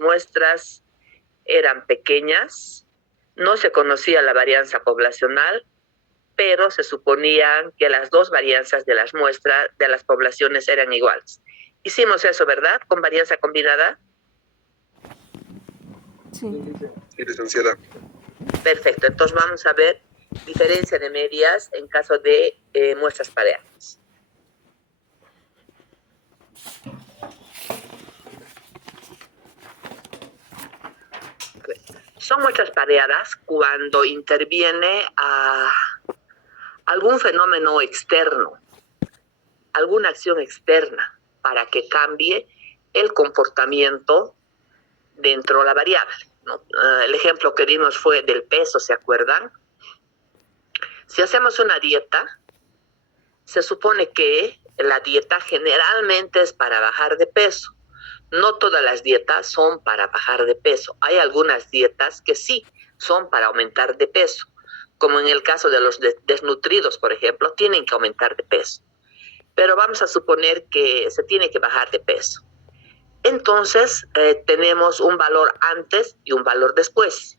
las muestras eran pequeñas, no se conocía la varianza poblacional, pero se suponía que las dos varianzas de las muestras de las poblaciones eran iguales. Hicimos eso, ¿verdad? Con varianza combinada. Sí. Sí, licenciada. Perfecto, entonces vamos a ver diferencia de medias en caso de muestras pareadas. Son muestras pareadas cuando interviene algún fenómeno externo, alguna acción externa para que cambie el comportamiento dentro de la variable, ¿no? El ejemplo que dimos fue del peso, ¿se acuerdan? Si hacemos una dieta, se supone que la dieta generalmente es para bajar de peso. No todas las dietas son para bajar de peso. Hay algunas dietas que sí son para aumentar de peso, como en el caso de los desnutridos, por ejemplo, tienen que aumentar de peso. Pero vamos a suponer que se tiene que bajar de peso. Entonces, tenemos un valor antes y un valor después.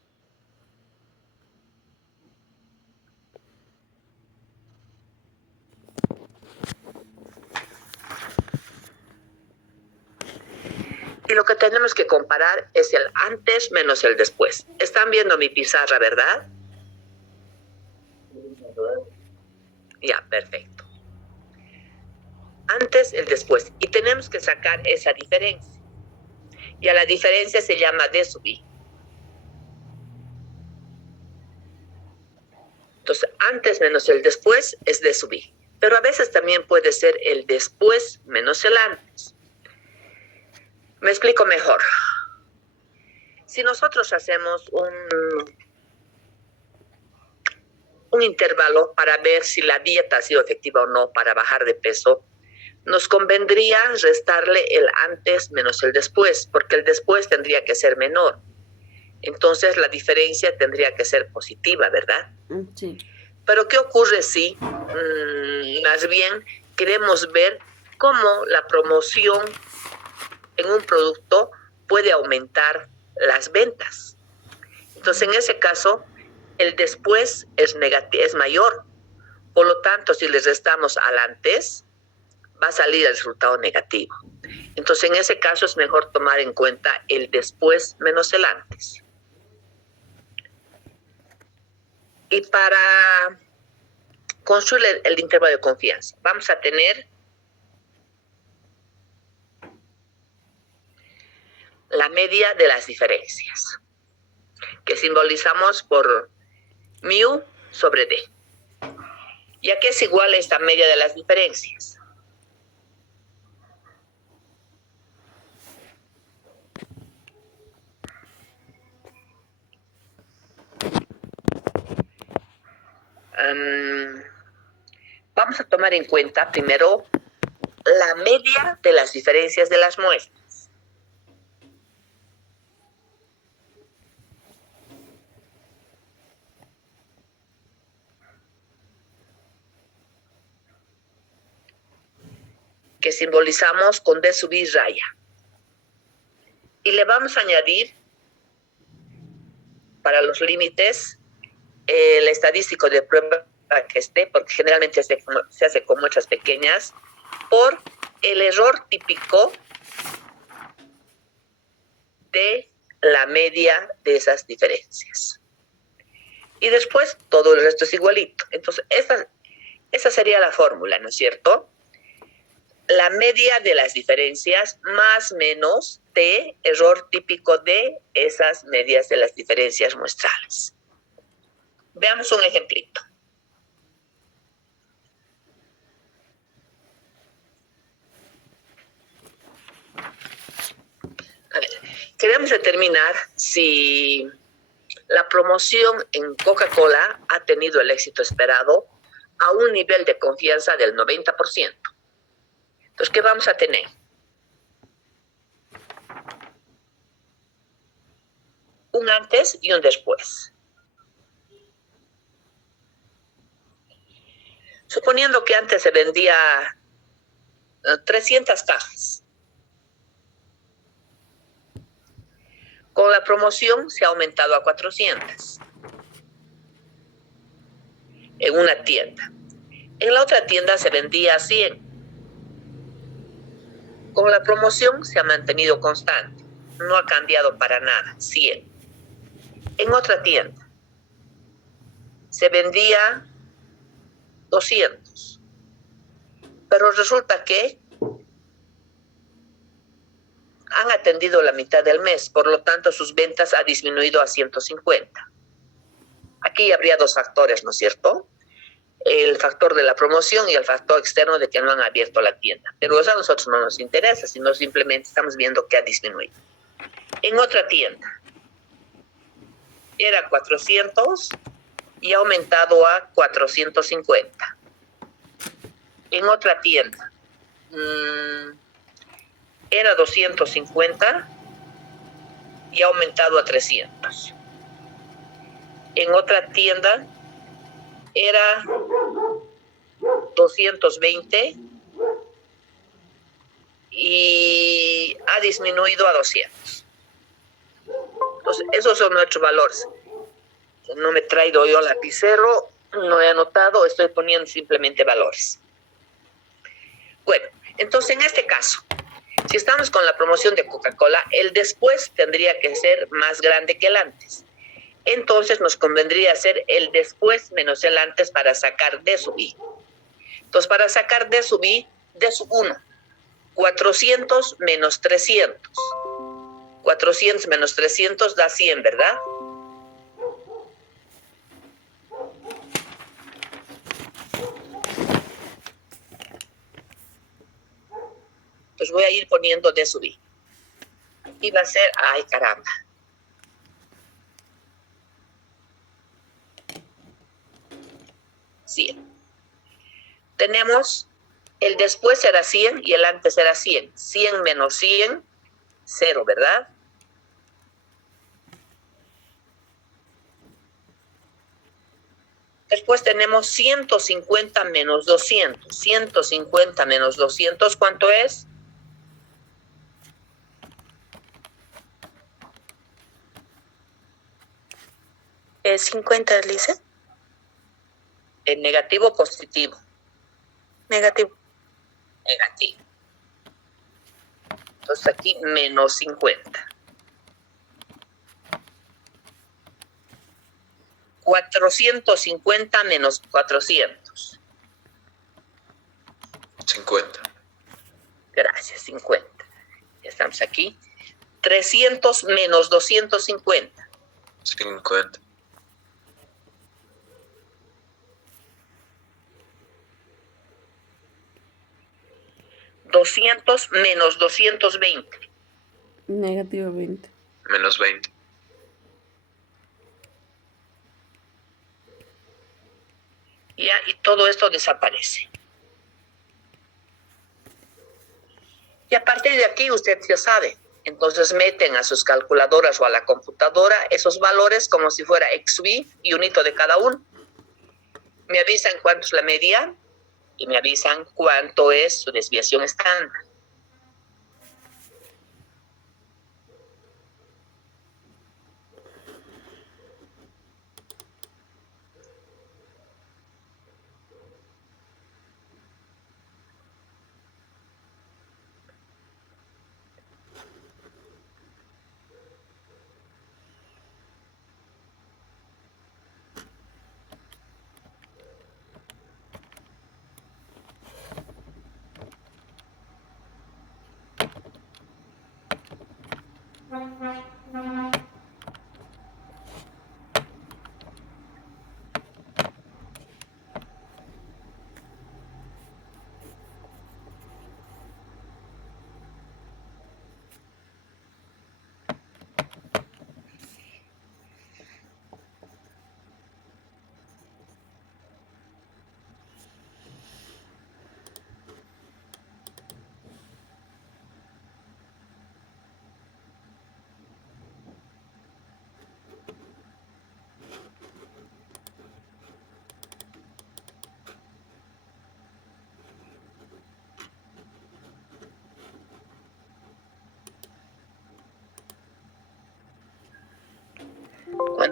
Y lo que tenemos que comparar es el antes menos el después. Están viendo mi pizarra, ¿verdad? Ya, perfecto. Antes, el después. Y tenemos que sacar esa diferencia. Y a la diferencia se llama D sub I. Entonces, antes menos el después es D sub I. Pero a veces también puede ser el después menos el antes. Me explico mejor. Si nosotros hacemos un intervalo para ver si la dieta ha sido efectiva o no para bajar de peso, nos convendría restarle el antes menos el después, porque el después tendría que ser menor. Entonces la diferencia tendría que ser positiva, ¿verdad? Sí. Pero ¿qué ocurre si más bien queremos ver cómo la promoción en un producto puede aumentar las ventas? Entonces, en ese caso, el después es mayor. Por lo tanto, si les restamos al antes, va a salir el resultado negativo. Entonces, en ese caso es mejor tomar en cuenta el después menos el antes. Y para construir el intervalo de confianza, vamos a tener la media de las diferencias, que simbolizamos por mu sobre d. ¿Y a qué es igual esta media de las diferencias? Vamos a tomar en cuenta primero la media de las diferencias de las muestras. Que simbolizamos con D sub I raya. Y le vamos a añadir, para los límites, el estadístico de prueba que esté, porque generalmente se hace con muestras pequeñas, por el error típico de la media de esas diferencias. Y después todo el resto es igualito. Entonces, esa sería la fórmula, ¿no es cierto? La media de las diferencias más menos T, error típico de esas medias de las diferencias muestrales. Veamos un ejemplito. A ver, queremos determinar si la promoción en Coca-Cola ha tenido el éxito esperado a un nivel de confianza del 90%. Entonces, ¿qué vamos a tener? Un antes y un después. Suponiendo que antes se vendía 300 cajas. Con la promoción se ha aumentado a 400 en una tienda. En la otra tienda se vendía a 100. Con la promoción se ha mantenido constante. No ha cambiado para nada, 100. En otra tienda se vendía 200. Pero resulta que han atendido la mitad del mes, por lo tanto sus ventas han disminuido a 150. Aquí habría dos factores, ¿no es cierto? El factor de la promoción y el factor externo de que no han abierto la tienda. Pero eso a nosotros no nos interesa, sino simplemente estamos viendo que ha disminuido. En otra tienda era 400 y ha aumentado a 450. En otra tienda era 250 y ha aumentado a 300. En otra tienda era 220 y ha disminuido a 200. Entonces, esos son nuestros valores. No me he traído yo lapicero, no he anotado, estoy poniendo simplemente valores. Bueno, entonces en este caso, si estamos con la promoción de Coca-Cola, el después tendría que ser más grande que el antes. Entonces nos convendría hacer el después menos el antes para sacar D sub I. Entonces, para sacar D sub I, D sub 1, 400 menos 300. 400 menos 300 da 100, ¿verdad? Pues voy a ir poniendo D sub I. Y va a ser, ay caramba. Sí. Tenemos, el después era 100 y el antes era 100. 100 menos 100, 0, ¿verdad? Después tenemos 150 menos 200. 150 menos 200, ¿cuánto es? ¿Es 50, Lice? ¿En negativo o positivo? Negativo. Negativo. Entonces aquí menos 50. 450 menos 400. 50. Gracias, 50. Ya estamos aquí. 300 menos 250. 50. 200 menos 220. Negativo 20. Menos 20. Ya, y todo esto desaparece. Y a partir de aquí usted ya sabe. Entonces meten a sus calculadoras o a la computadora esos valores como si fuera X sub I y un hito de cada uno. Me avisan cuánto es la media y me avisan cuánto es su desviación estándar.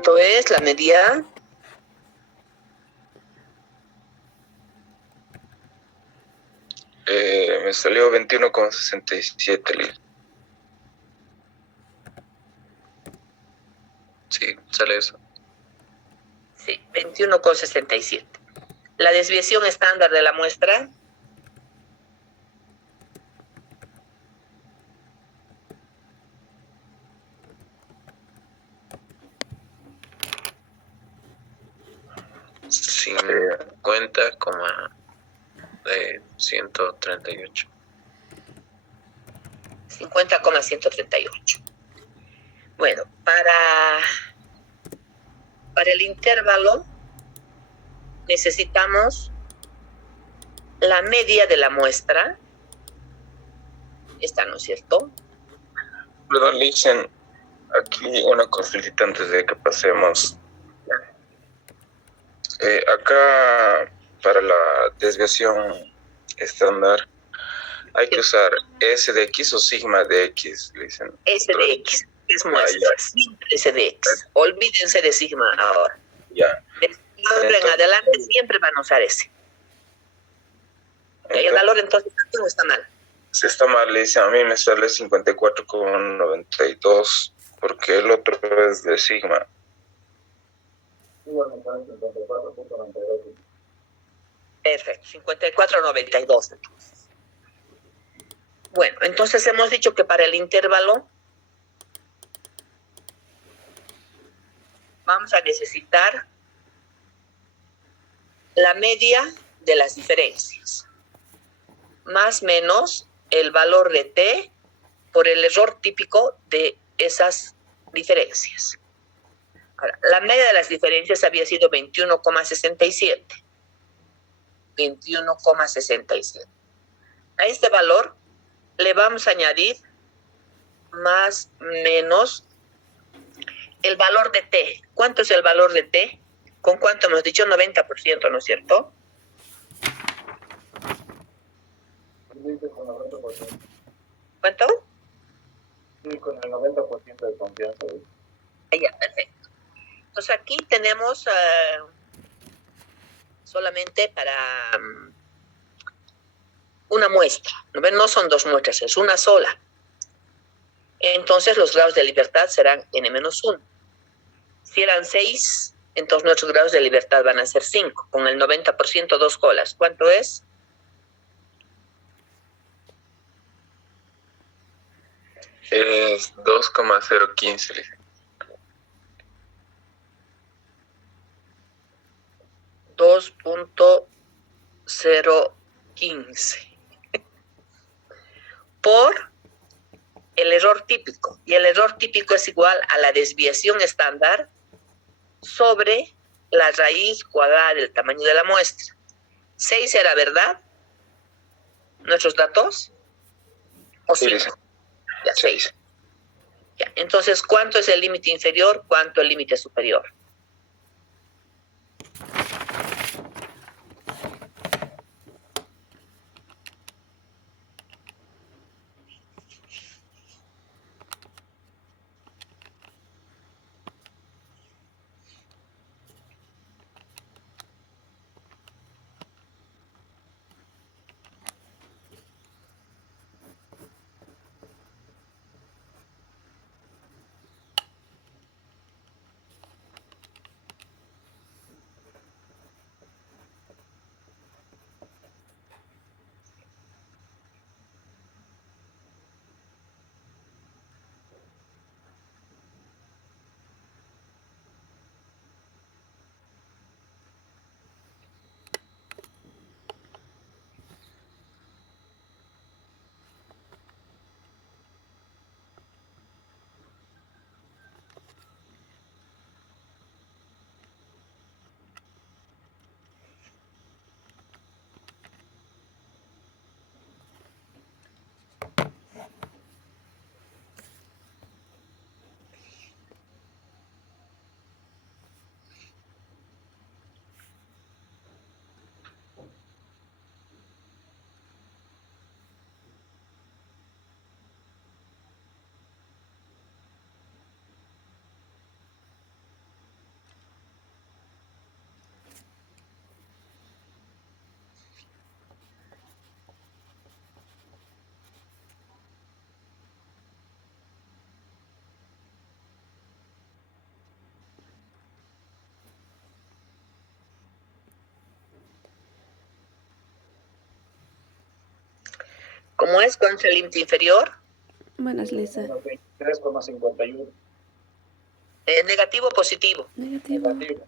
¿Cuánto es la medida? Me salió 21,67 litros. Sí, sale eso. Sí, 21,67. La desviación estándar de la muestra. Sí. 50,138. 50,138. Bueno, para el intervalo necesitamos la media de la muestra. Esta, ¿no es cierto? Perdón, le dicen aquí una cosita antes de que pasemos. Acá, para la desviación estándar, hay que usar S de X o sigma de X, le dicen. S de X es muestra, siempre S de X. Olvídense de sigma ahora. Ya. De ahora en adelante siempre van a usar S. El valor entonces no está mal. Si está mal, le dicen, a mí me sale 54,92 porque el otro es de sigma. Perfecto, 54,92 entonces. Bueno, entonces hemos dicho que para el intervalo vamos a necesitar la media de las diferencias, más menos el valor de t por el error típico de esas diferencias. Ahora, la media de las diferencias había sido 21,67. 21,67. A este valor le vamos a añadir más menos el valor de t. ¿Cuánto es el valor de t? ¿Con cuánto hemos dicho? 90%, ¿no es cierto? ¿Cuánto? Sí, con el 90% de confianza. Ya, perfecto. Entonces aquí tenemos solamente para una muestra. No son dos muestras, es una sola. Entonces los grados de libertad serán n-1. Si eran 6, entonces nuestros grados de libertad van a ser 5. Con el 90%, 2 colas. ¿Cuánto es? Es 2,015. 2,015 por el error típico. Y el error típico es igual a la desviación estándar sobre la raíz cuadrada del tamaño de la muestra. 6 era verdad, nuestros datos, o 5. Ya, 6. Ya, entonces, ¿cuánto es el límite inferior? ¿Cuánto el límite superior? ¿Cómo es? ¿Cuál es el límite inferior? Buenas, Lisa. Menos 23,51. ¿Negativo o positivo? Negativo. Negativo.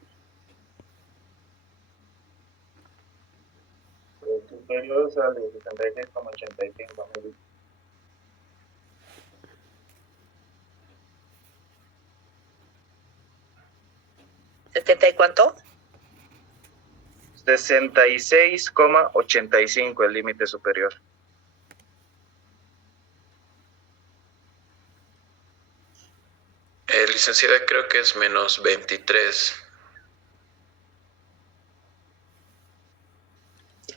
El superior sale 76,85. ¿70 y cuánto? 66,85 el límite superior. Licenciada, creo que es menos 23.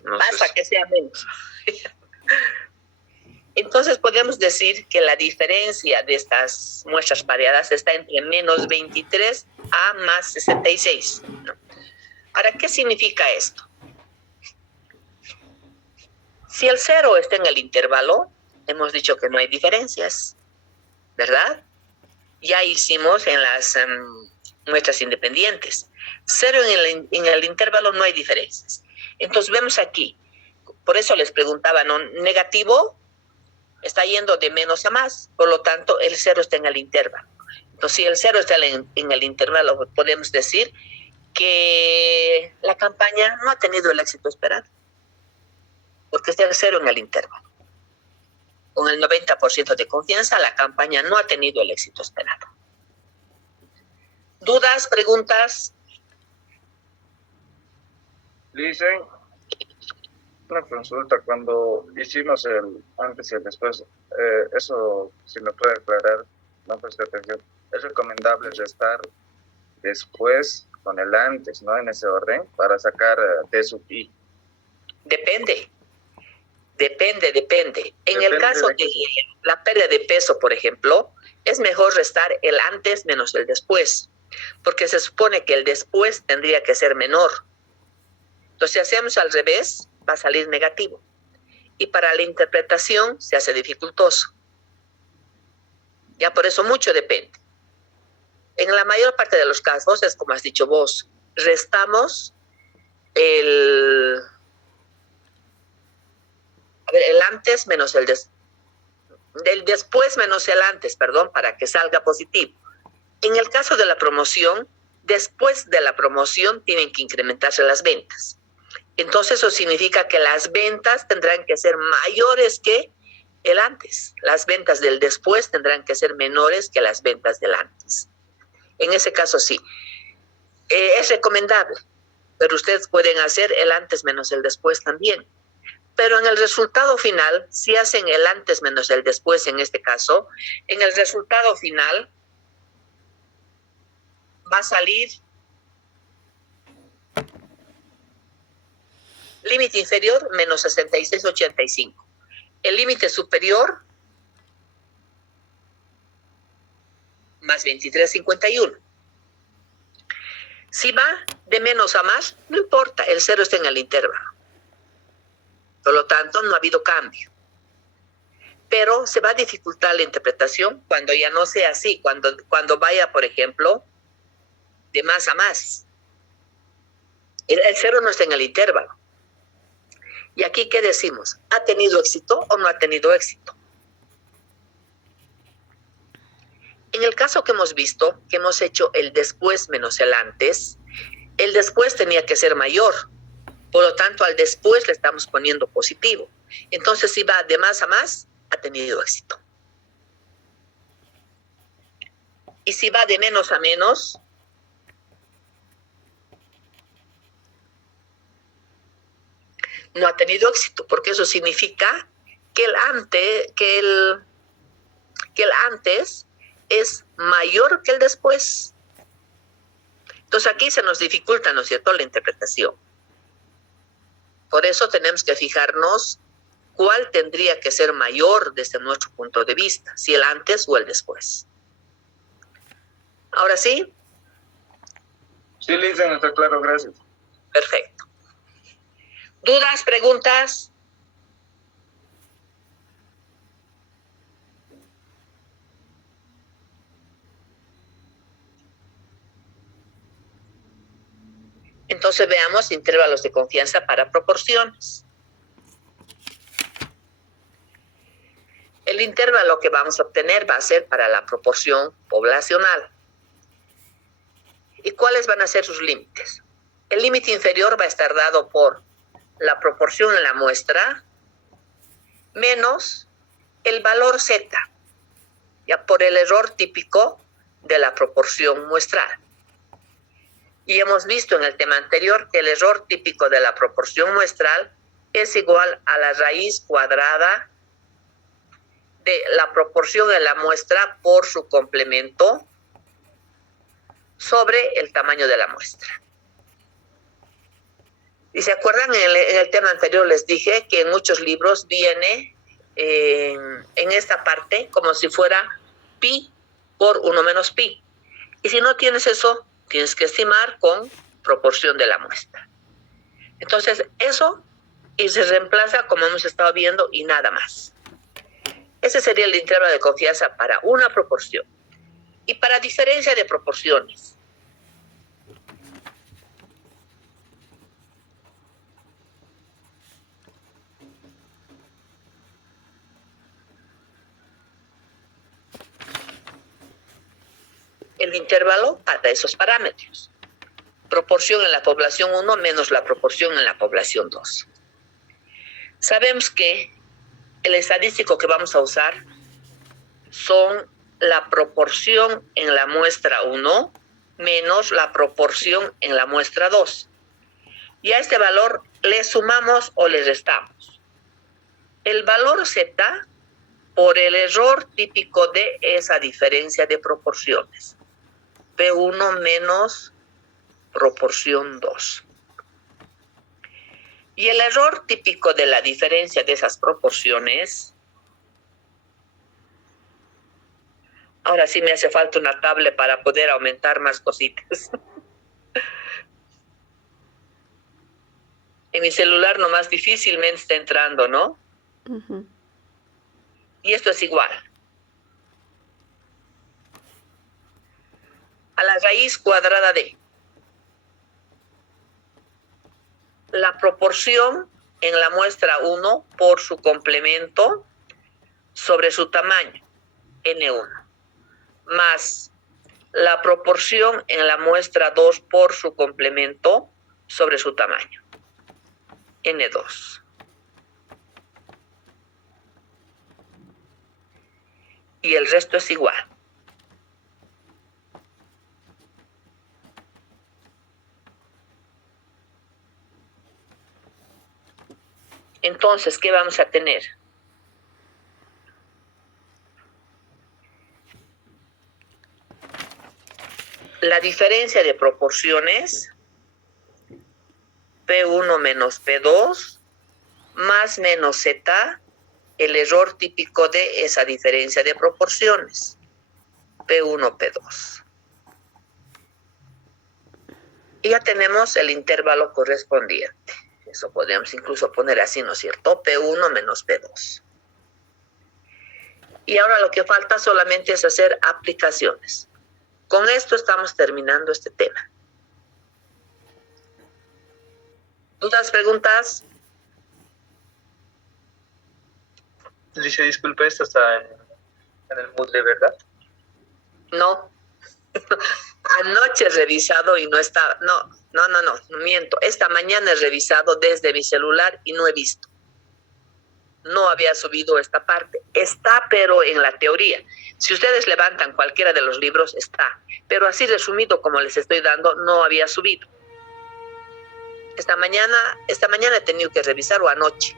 No Basta sé que sea menos. Entonces podemos decir que la diferencia de estas muestras variadas está entre menos 23 a más 66, ¿no? Ahora, ¿qué significa esto? Si el 0 está en el intervalo, hemos dicho que no hay diferencias, ¿verdad? Ya hicimos en las muestras independientes. 0 en el intervalo no hay diferencias. Entonces vemos aquí, por eso les preguntaba, ¿no? Negativo está yendo de menos a más, por lo tanto el 0 está en el intervalo. Entonces si el 0 está en el intervalo, podemos decir que la campaña no ha tenido el éxito esperado, porque está el 0 en el intervalo. Con el 90% de confianza, la campaña no ha tenido el éxito esperado. ¿Dudas, preguntas? Dicen, una consulta, cuando hicimos el antes y el después, eso, si me puede aclarar, no presté atención, es recomendable restar después con el antes, ¿no? En ese orden, para sacar T sub I. Depende. En el Depende caso de de la pérdida de peso, por ejemplo, es mejor restar el antes menos el después, porque se supone que el después tendría que ser menor. Entonces, si hacemos al revés, va a salir negativo. Y para la interpretación se hace dificultoso. Ya por eso mucho depende. En la mayor parte de los casos, es como has dicho vos, restamos el antes menos el después menos el antes, perdón, para que salga positivo. En el caso de la promoción, después de la promoción tienen que incrementarse las ventas. Entonces eso significa que las ventas tendrán que ser mayores que el antes. Las ventas del después tendrán que ser menores que las ventas del antes. En ese caso sí. Es recomendable, pero ustedes pueden hacer el antes menos el después también. Pero en el resultado final, si hacen el antes menos el después en este caso, en el resultado final va a salir límite inferior menos 66,85. El límite superior más 23,51. Si va de menos a más, no importa, el 0 está en el intervalo. Por lo tanto, no ha habido cambio. Pero se va a dificultar la interpretación cuando ya no sea así, cuando vaya, por ejemplo, de más a más. El 0 no está en el intervalo. Y aquí, ¿qué decimos? ¿Ha tenido éxito o no ha tenido éxito? En el caso que hemos visto, que hemos hecho el después menos el antes, el después tenía que ser mayor. Por lo tanto, al después le estamos poniendo positivo. Entonces, si va de más a más, ha tenido éxito. Y si va de menos a menos, no ha tenido éxito, porque eso significa que el antes es mayor que el después. Entonces aquí se nos dificulta, ¿no es cierto?, la interpretación. Por eso tenemos que fijarnos cuál tendría que ser mayor desde nuestro punto de vista, si el antes o el después. ¿Ahora sí? Sí, Lisa, está claro, gracias. Perfecto. ¿Dudas, preguntas? Entonces veamos intervalos de confianza para proporciones. el intervalo que vamos a obtener va a ser para la proporción poblacional. ¿Y cuáles van a ser sus límites? El límite inferior va a estar dado por la proporción en la muestra menos el valor Z, ya por el error típico de la proporción muestral. Y hemos visto en el tema anterior que el error típico de la proporción muestral es igual a la raíz cuadrada de la proporción de la muestra por su complemento sobre el tamaño de la muestra. Y se acuerdan, en el tema anterior les dije que en muchos libros viene en esta parte como si fuera pi por 1 menos pi. Y si no tienes eso, tienes que estimar con proporción de la muestra. Entonces, eso y se reemplaza como hemos estado viendo y nada más. Ese sería el intervalo de confianza para una proporción. Y para diferencia de proporciones. El intervalo para esos parámetros. Proporción en la población 1 menos la proporción en la población 2. Sabemos que el estadístico que vamos a usar son la proporción en la muestra 1 menos la proporción en la muestra 2. Y a este valor le sumamos o le restamos el valor Z por el error típico de esa diferencia de proporciones. P1 menos proporción 2. Y el error típico de la diferencia de esas proporciones, ahora sí me hace falta una tablet para poder aumentar más cositas. En mi celular nomás difícilmente está entrando, ¿no? Uh-huh. Y esto es igual a la raíz cuadrada de la proporción en la muestra 1 por su complemento sobre su tamaño, N1, más la proporción en la muestra 2 por su complemento sobre su tamaño, N2. Y el resto es igual. Entonces, ¿qué vamos a tener? La diferencia de proporciones, P1 menos P2, más menos Z, el error típico de esa diferencia de proporciones, P1, P2. Y ya tenemos el intervalo correspondiente. Eso podemos incluso poner así, ¿no es cierto? P1 menos P2. Y ahora lo que falta solamente es hacer aplicaciones. Con esto estamos terminando este tema. ¿Dudas, preguntas? Dice, disculpe, esto está en el Moodle, ¿verdad? No. Anoche he revisado y no está. No, miento. Esta mañana he revisado desde mi celular y no he visto. No había subido esta parte. Está, pero en la teoría. Si ustedes levantan cualquiera de los libros, está. Pero así resumido como les estoy dando, no había subido. Esta mañana he tenido que revisar o anoche,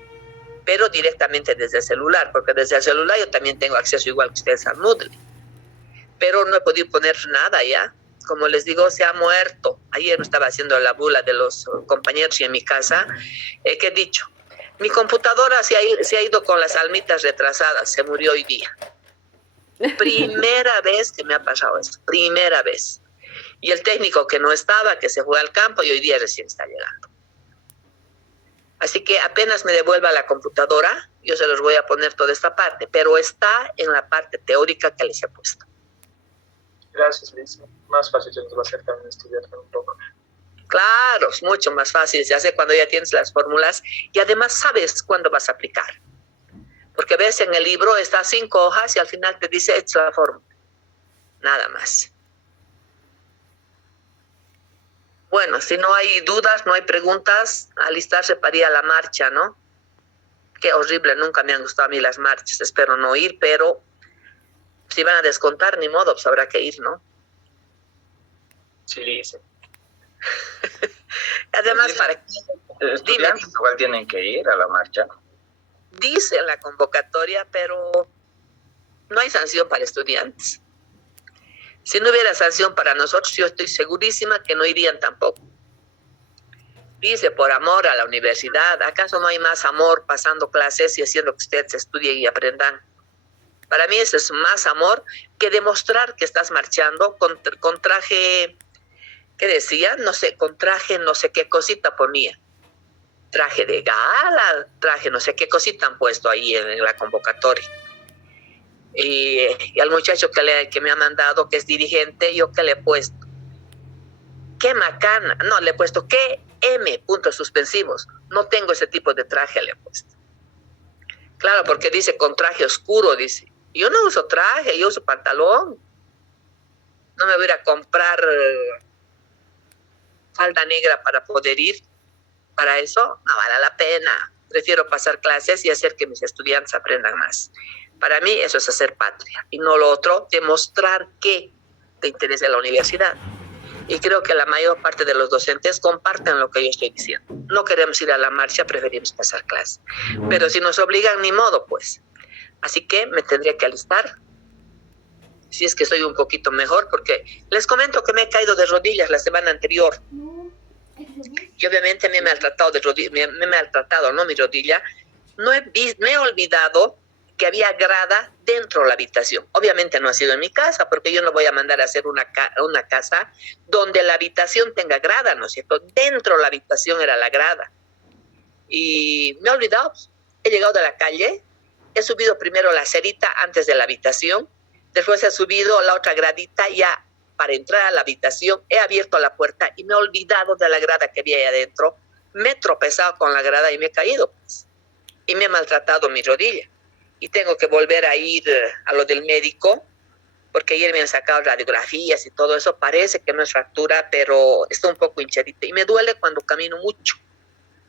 pero directamente desde el celular, porque desde el celular yo también tengo acceso igual que ustedes al Moodle. Pero no he podido poner nada ya. Como les digo, se ha muerto. Ayer me estaba haciendo la bula de los compañeros y en mi casa, que he dicho, mi computadora se ha ido con las almitas retrasadas, se murió hoy día. Primera vez que me ha pasado eso, primera vez. Y el técnico que no estaba, que se fue al campo y hoy día recién está llegando. Así que apenas me devuelva la computadora, yo se los voy a poner toda esta parte, pero está en la parte teórica que les he puesto. Gracias, Liz. Más fácil se nos va a hacer también estudiar un poco. Claro, es mucho más fácil, se hace cuando ya tienes las fórmulas y además sabes cuándo vas a aplicar. Porque ves en el libro, está 5 hojas y al final te dice, esta es la fórmula. Nada más. Bueno, si no hay dudas, no hay preguntas, alistarse para ir a la marcha, ¿no? Qué horrible, nunca me han gustado a mí las marchas, espero no ir, pero si van a descontar, ni modo, pues habrá que ir, ¿no? Sí, dice. Además, para Estudiantes igual tienen que ir a la marcha. dice la convocatoria, pero no hay sanción para estudiantes. Si no hubiera sanción para nosotros, yo estoy segurísima que no irían tampoco. Dice, por amor a la universidad. ¿Acaso no hay más amor pasando clases y haciendo que ustedes estudien y aprendan? Para mí eso es más amor que demostrar que estás marchando con traje, ¿qué decía? No sé, con traje no sé qué cosita ponía. Traje de gala, traje no sé qué cosita han puesto ahí en la convocatoria. Y al muchacho que me ha mandado, que es dirigente, yo que le he puesto, qué macana, no, le he puesto qué M, puntos suspensivos, no tengo ese tipo de traje, le he puesto. Claro, porque dice con traje oscuro, dice, yo no uso traje, yo uso pantalón, no me voy a ir a comprar falda negra para poder ir, para eso no vale la pena, prefiero pasar clases y hacer que mis estudiantes aprendan más. Para mí eso es hacer patria y no lo otro, demostrar que te interesa la universidad. Y creo que la mayor parte de los docentes comparten lo que yo estoy diciendo. No queremos ir a la marcha, preferimos pasar clase. Pero si nos obligan, ni modo, pues. Así que me tendría que alistar. Si es que estoy un poquito mejor, porque les comento que me he caído de rodillas la semana anterior. Y obviamente me he maltratado me he maltratado, ¿no? Mi rodilla. Me he olvidado que había grada dentro de la habitación. Obviamente no ha sido en mi casa, porque yo no voy a mandar a hacer una casa donde la habitación tenga grada, ¿no es cierto? Dentro de la habitación era la grada. Y me he olvidado, he llegado de la calle, he subido primero la cerita antes de la habitación, después he subido la otra gradita ya para entrar a la habitación, he abierto la puerta y me he olvidado de la grada que había ahí adentro, me he tropezado con la grada y me he caído, pues, y me he maltratado mi rodilla. Y tengo que volver a ir a lo del médico, porque ayer me han sacado radiografías y todo eso. Parece que no es fractura, pero está un poco hinchadita. Y me duele cuando camino mucho.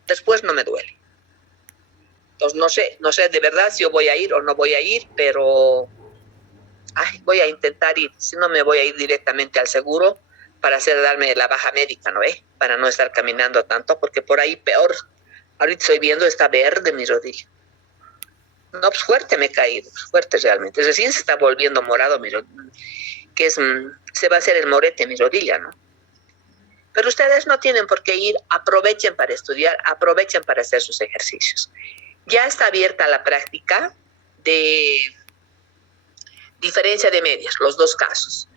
Después no me duele. Entonces no sé de verdad si yo voy a ir o no voy a ir, pero voy a intentar ir. Si no, me voy a ir directamente al seguro para darme la baja médica, ¿no? Para no estar caminando tanto, porque por ahí peor. Ahorita estoy viendo, está verde mi rodilla. No, pues fuerte me he caído, fuerte realmente. Recién se está volviendo morado mi rodilla, que se va a hacer el morete mi rodilla, ¿no? Pero ustedes no tienen por qué ir, aprovechen para estudiar, aprovechen para hacer sus ejercicios. Ya está abierta la práctica de diferencia de medias, los dos casos.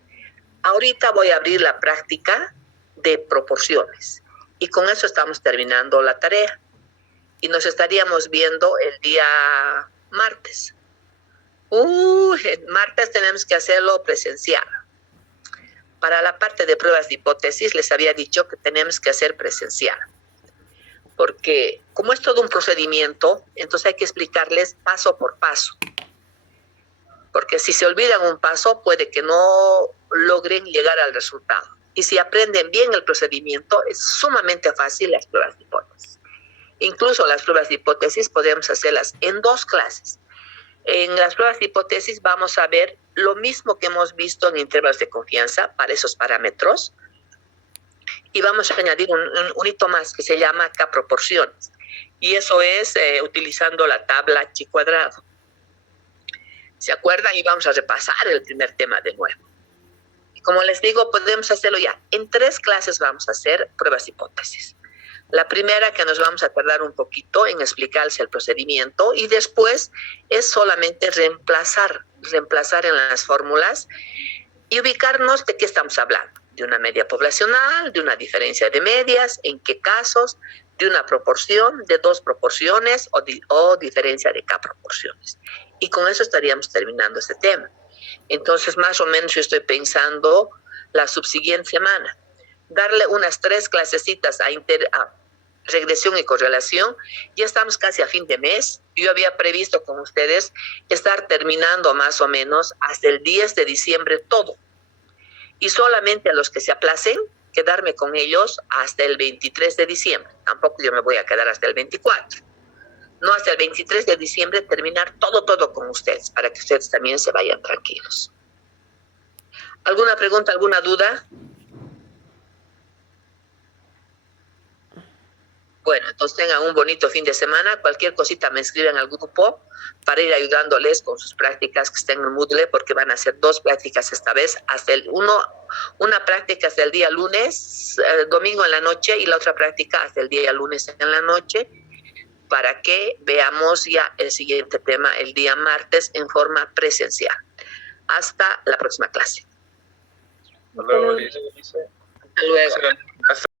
Ahorita voy a abrir la práctica de proporciones y con eso estamos terminando la tarea. Y nos estaríamos viendo el día martes. El martes tenemos que hacerlo presencial. Para la parte de pruebas de hipótesis les había dicho que tenemos que hacer presencial. Porque como es todo un procedimiento, entonces hay que explicarles paso por paso. Porque si se olvidan un paso, puede que no logren llegar al resultado. Y si aprenden bien el procedimiento, es sumamente fácil las pruebas de hipótesis. Incluso las pruebas de hipótesis podemos hacerlas en 2 clases. En las pruebas de hipótesis vamos a ver lo mismo que hemos visto en intervalos de confianza para esos parámetros. Y vamos a añadir un hito más que se llama K-proporciones. Y eso es utilizando la tabla chi cuadrado. ¿Se acuerdan? Y vamos a repasar el primer tema de nuevo. Y como les digo, podemos hacerlo ya. En 3 clases vamos a hacer pruebas de hipótesis. La primera, que nos vamos a tardar un poquito en explicarse el procedimiento, y después es solamente reemplazar en las fórmulas y ubicarnos de qué estamos hablando. De una media poblacional, de una diferencia de medias, en qué casos, de una proporción, de 2 proporciones o diferencia de K proporciones. Y con eso estaríamos terminando este tema. Entonces, más o menos yo estoy pensando la subsiguiente semana, darle unas 3 clasecitas regresión y correlación. Ya estamos casi a fin de mes. Yo había previsto con ustedes estar terminando más o menos hasta el 10 de diciembre todo. Y solamente a los que se aplacen, quedarme con ellos hasta el 23 de diciembre. Tampoco yo me voy a quedar hasta el 24. No, hasta el 23 de diciembre terminar todo con ustedes, para que ustedes también se vayan tranquilos. ¿Alguna pregunta, alguna duda? Bueno, entonces tengan un bonito fin de semana. Cualquier cosita me escriben al grupo para ir ayudándoles con sus prácticas que estén en Moodle, porque van a hacer 2 prácticas esta vez. Una práctica hasta el día lunes, domingo en la noche, y la otra práctica hasta el día lunes en la noche, para que veamos ya el siguiente tema el día martes en forma presencial. Hasta la próxima clase. Hasta luego, Lice. Hasta luego.